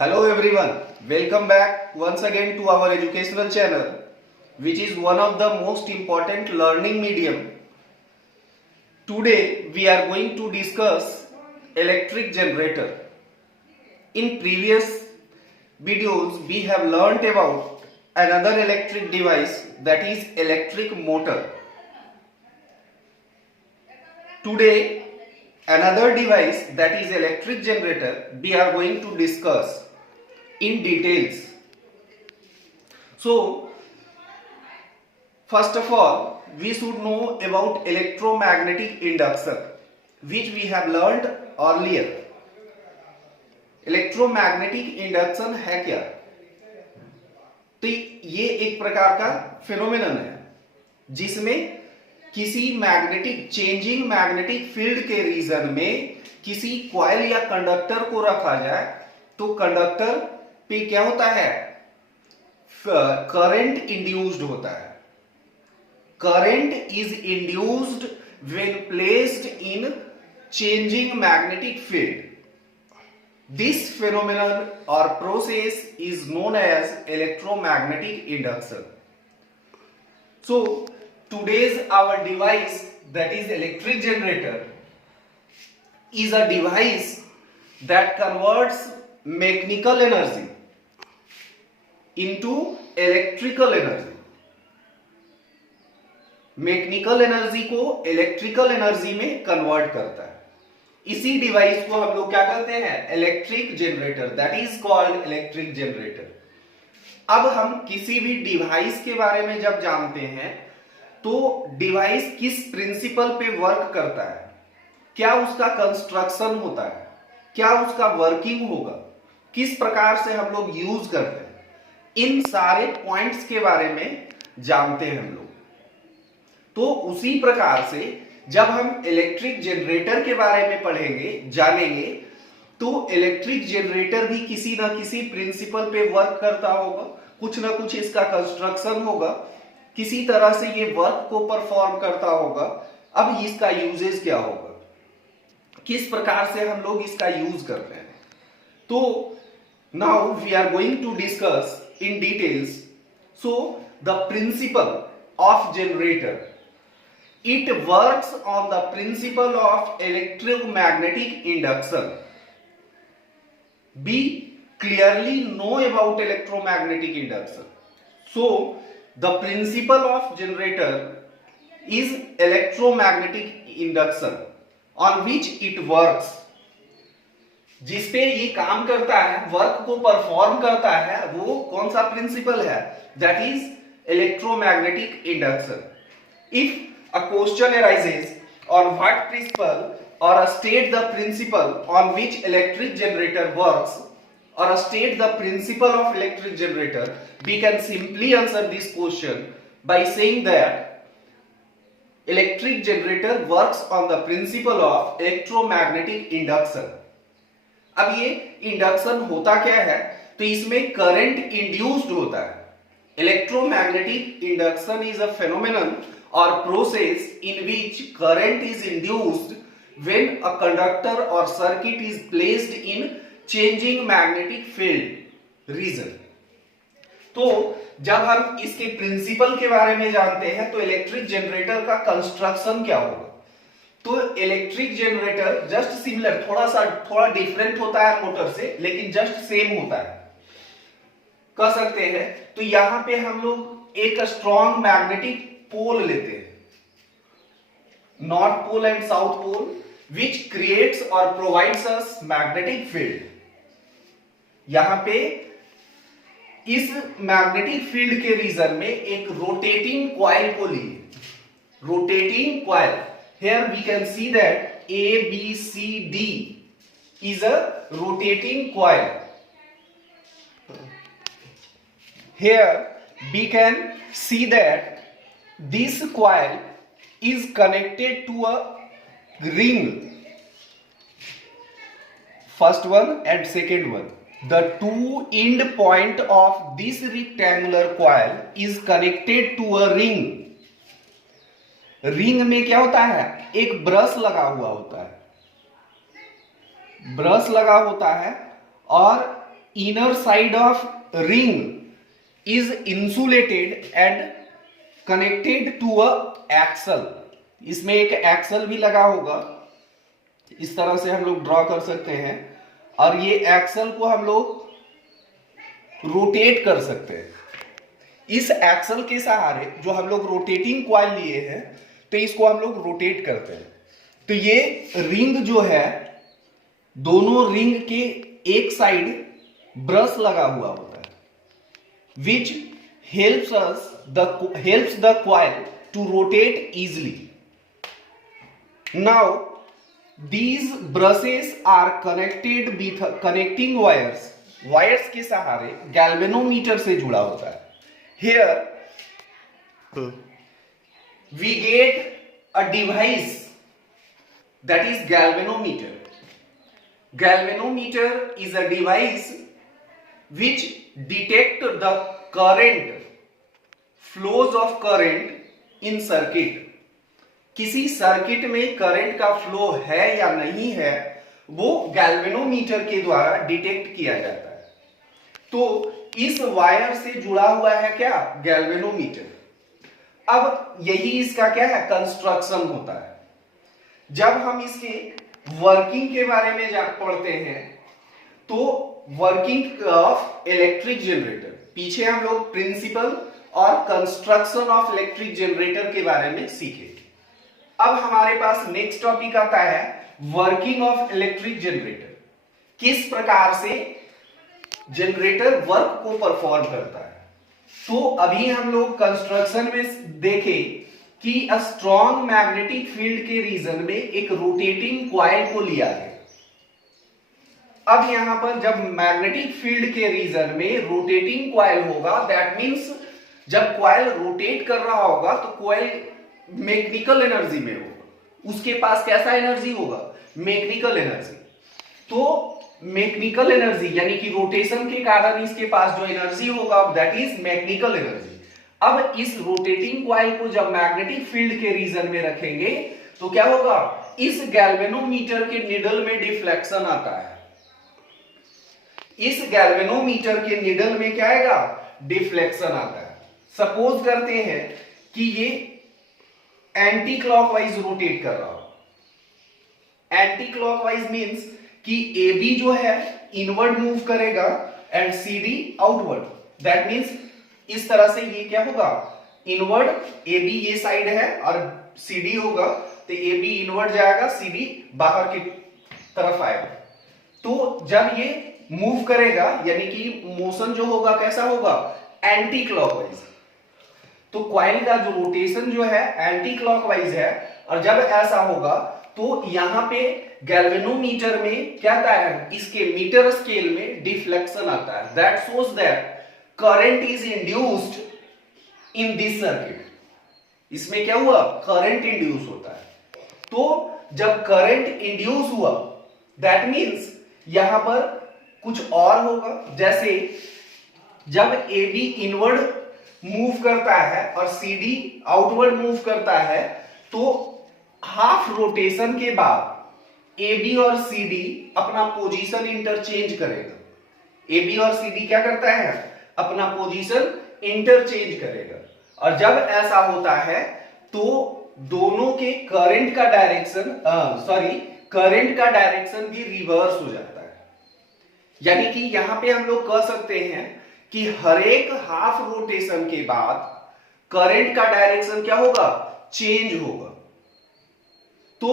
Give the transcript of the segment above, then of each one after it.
Hello everyone, welcome back once again to our educational channel, which is one of the most important learning medium. Today we are going to discuss electric generator. In previous videos we have learnt about another electric device, that is electric motor. Today another device, that is electric generator, we are going to discuss in details. So first of all we should know about electromagnetic induction, which we have learned earlier. Electromagnetic induction है क्या? तो ये एक प्रकार का phenomenon है जिसमें किसी मैग्नेटिक चेंजिंग मैग्नेटिक फील्ड के रीजन में किसी कॉइल या कंडक्टर को रखा जाए तो कंडक्टर पे क्या होता है? करंट इंड्यूस्ड होता है. Current is induced when placed in changing magnetic field. This phenomenon or process is known as electromagnetic induction. So today's our device, that is electric generator, is a device that converts mechanical energy into electrical energy. Mechanical energy को electrical energy में convert करता है. इसी device को हम लोग क्या कहते हैं? Electric generator. That is called electric generator. अब हम किसी भी डिवाइस के बारे में जब जानते हैं तो डिवाइस किस प्रिंसिपल पे वर्क करता है, क्या उसका कंस्ट्रक्शन होता है, क्या उसका वर्किंग होगा, किस प्रकार से हम लोग यूज करते हैं, इन सारे पॉइंट्स के बारे में जानते हैं हम लोग. तो उसी प्रकार से जब हम इलेक्ट्रिक जनरेटर के बारे में पढ़ेंगे, जानेंगे, तो इलेक्ट्रिक जनरेटर भी किसी ना किसी प्रिंसिपल पे वर्क करता होगा, कुछ ना कुछ इसका कंस्ट्रक्शन होगा, किसी तरह से ये वर्क को परफॉर्म करता होगा. अब इसका यूजेस क्या होगा, किस प्रकार से हम लोग इसका यूज करते हैं. तो now we are going to discuss in details. So the principle of generator, it works on the principle of electromagnetic induction. We clearly know about electromagnetic induction. So the principle of generator is electromagnetic induction on which it works. जिस पे ये काम करता है, work को perform करता है, वो कौन सा प्रिंसिपल है? That is electromagnetic induction. If a question arises on what principle or state the principle on which electric generator works, or state the principle of electric generator, we can simply answer this question by saying that electric generator works on the principle of electromagnetic induction. अब ये induction होता क्या है? तो इसमें current induced होता है. Electromagnetic induction is a phenomenon or process in which current is induced when a conductor or circuit is placed in changing magnetic field region. तो जब हम इसके प्रिंसिपल के बारे में जानते हैं तो इलेक्ट्रिक जनरेटर का कंस्ट्रक्शन क्या होगा. तो इलेक्ट्रिक जनरेटर जस्ट सिमिलर, थोड़ा डिफरेंट होता है मोटर से, लेकिन जस्ट सेम होता है, कह सकते हैं. तो यहां पे हम लोग एक स्ट्रॉन्ग मैग्नेटिक पोल लेते हैं, north pole and south pole, which creates और प्रोवाइड्स अस मैग्नेटिक फील्ड. यहां पे इस मैग्नेटिक फील्ड के रीजन में एक रोटेटिंग कॉइल को लिए. Rotating coil, here we can see that A B C D is a rotating coil. Here we can see that this coil is connected to a ring, first one and second one. The two end point of this rectangular coil is connected to a ring. Ring में क्या होता है? एक brush लगा हुआ होता है, brush लगा होता है और inner side of ring is insulated and connected to a axle. इसमें एक एक्सल भी लगा होगा, इस तरह से हम लोग ड्रॉ कर सकते हैं, और ये एक्सल को हम लोग रोटेट कर सकते हैं। इस एक्सल के सहारे जो हम लोग रोटेटिंग कॉइल लिए हैं, तो इसको हम लोग रोटेट करते हैं। तो ये रिंग जो है, दोनों रिंग के एक साइड ब्रश लगा हुआ होता है, विच helps the coil to rotate easily. Now these brushes are connected with connecting wires. Wires के सहारे गैल्वेनोमीटर से जुड़ा होता है। Here we get a device that is galvanometer. Galvanometer is a device which detect the current, flows of current in circuit. किसी circuit में current का flow है या नहीं है, वो गैल्वेनोमीटर के द्वारा डिटेक्ट किया जाता है। तो इस वायर से जुड़ा हुआ है क्या, गैल्वेनोमीटर। अब यही इसका क्या है, कंस्ट्रक्शन होता है। जब हम इसके वर्किंग के बारे में पढ़ते हैं, तो वर्किंग ऑफ इलेक्ट्रिक जनरेटर, पीछे हम लोग प्रिंसिपल और कंस्ट्रक्शन ऑफ इलेक्ट्रिक जनरेटर के बारे में सीखे। अब हमारे पास नेक्स्ट टॉपिक आता है वर्किंग ऑफ इलेक्ट्रिक जनरेटर। किस प्रकार से जनरेटर वर्क को परफॉर्म करता है। तो अभी हम लोग कंस्ट्रक्शन में देखे कि अ स्ट्रॉन्ग मैग्नेटिक फील्ड के रीजन में एक रोटेटिंग कॉइल को लिया गया। अब यहां पर जब मैग्नेटिक फील्ड के रीजन में रोटेटिंग कॉइल होगा, दैट मींस जब कॉइल रोटेट कर रहा होगा तो कॉइल मैकेनिकल एनर्जी में होगा। उसके पास कैसा एनर्जी होगा, मैकेनिकल एनर्जी। तो मैकेनिकल एनर्जी यानी कि रोटेशन के कारण इसके पास जो एनर्जी होगा, दैट इज मैकेनिकल एनर्जी। अब इस रोटेटिंग कॉइल को जब मैग्नेटिक फील्ड के रीजन में रखेंगे तो क्या होगा, इस गैल्वेनोमीटर के निडल में डिफ्लेक्शन आता है। इस गैल्वेनोमीटर के निडल में क्या आएगा, डिफ्लेक्शन आता है। सपोज करते हैं कि ये एंटी क्लॉकवाइज रोटेट कर रहा हो। एंटी क्लॉकवाइज मींस कि ए बी जो है इनवर्ड मूव करेगा and C D outward. That means इस तरह से ये क्या होगा, इनवर्ड, ए बी ये साइड है और सी डी होगा, तो ए बी इनवर्ड जाएगा, सी डी बाहर की तरफ आएगा। तो जब ये मूव करेगा यानी कि मोशन जो होगा कैसा होगा, एंटी क्लॉकवाइज। तो कॉइल का जो रोटेशन जो है एंटी क्लॉकवाइज है, और जब ऐसा होगा तो यहां पे गैल्वेनोमीटर में क्या आता है, इसके मीटर स्केल में डिफ्लेक्शन आता है। That shows that current is induced in this circuit. इसमें क्या हुआ, करंट इंड्यूस होता है। तो जब करंट इंड्यूस हुआ, दैट मींस यहां पर कुछ और होगा। जैसे जब ए बी इनवर्ड मूव करता है और सी डी आउटवर्ड मूव करता है, तो हाफ रोटेशन के बाद ए बी और सी डी अपना पोजीशन इंटरचेंज करेगा। ए बी और सी डी क्या करता है, अपना पोजीशन इंटरचेंज करेगा। और जब ऐसा होता है तो दोनों के करंट का डायरेक्शन भी रिवर्स हो जाता है। यानी कि यहां पे हम लोग कह सकते हैं कि हर एक हाफ रोटेशन के बाद करंट का डायरेक्शन क्या होगा, चेंज होगा। तो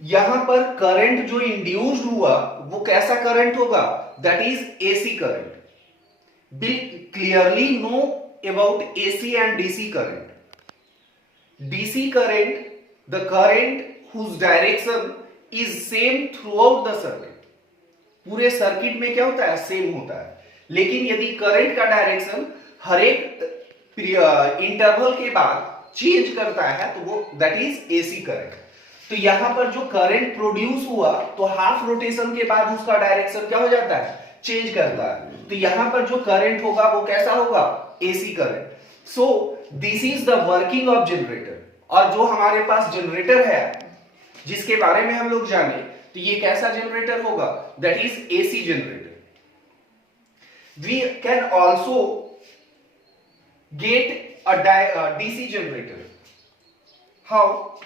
यहां पर करंट जो इंड्यूस्ड हुआ वो कैसा करंट होगा, that is AC current. We clearly know about AC and DC current. DC current, the current whose direction is same throughout the circuit. पूरे सर्किट में क्या होता है, सेम होता है। लेकिन यदि करंट का डायरेक्शन हर एक इंटरवल के बाद चेंज करता है तो वो दैट इज एसी करंट। तो यहां पर जो करंट प्रोड्यूस हुआ तो हाफ रोटेशन के बाद उसका डायरेक्शन क्या हो जाता है, चेंज करता है। तो यहां पर जो करंट होगा वो कैसा होगा, AC current. So this is the working of generator. और जो हमारे पास जनरेटर है जिसके बारे में हम लोग जाने, तो ये कैसा जनरेटर होगा, that is AC generator. we can also get a DC generator. How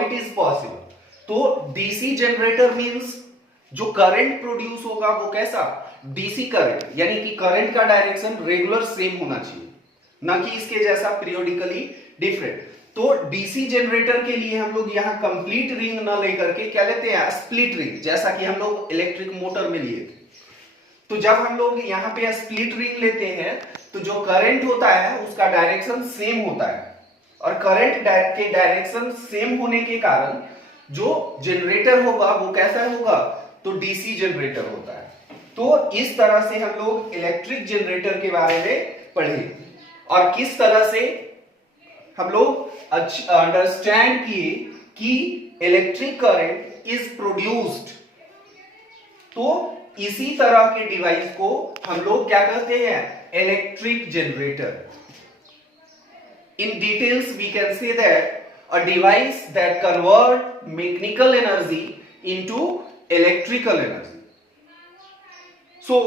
it is possible? तो DC जनरेटर मींस जो करंट प्रोड्यूस होगा वो कैसा, डीसी करंट, यानी कि करंट का डायरेक्शन रेगुलर सेम होना चाहिए, ना कि इसके जैसा पीरियोडिकली डिफरेंट। तो डीसी जनरेटर के लिए हम लोग यहाँ कंप्लीट रिंग ना लेकर के क्या लेते हैं, स्प्लिट रिंग, जैसा कि हम लोग इलेक्ट्रिक मोटर में लिए थे। तो जब हम लोग यहाँ पे स्प्लिट रिंग लेते हैं तो जो करंट होता है उसका डायरेक्शन सेम होता है, और करंट के डायरेक्शन सेम होने के कारण जो जनरेटर होगा वो कैसा होगा, तो डीसी जनरेटर होता है। तो इस तरह से हम लोग इलेक्ट्रिक जनरेटर के बारे में पढ़े, और किस तरह से हम लोग अंडरस्टैंड किए कि इलेक्ट्रिक करंट इज प्रोड्यूस्ड। तो इसी तरह के डिवाइस को हम लोग क्या कहते हैं, electric generator. In details, we can say that a device that convert mechanical energy into electrical energy. So,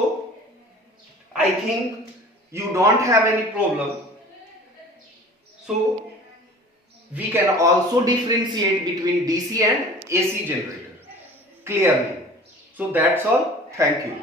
I think you don't have any problem. So, we can also differentiate between DC and AC generator clearly. So, that's all. Thank you.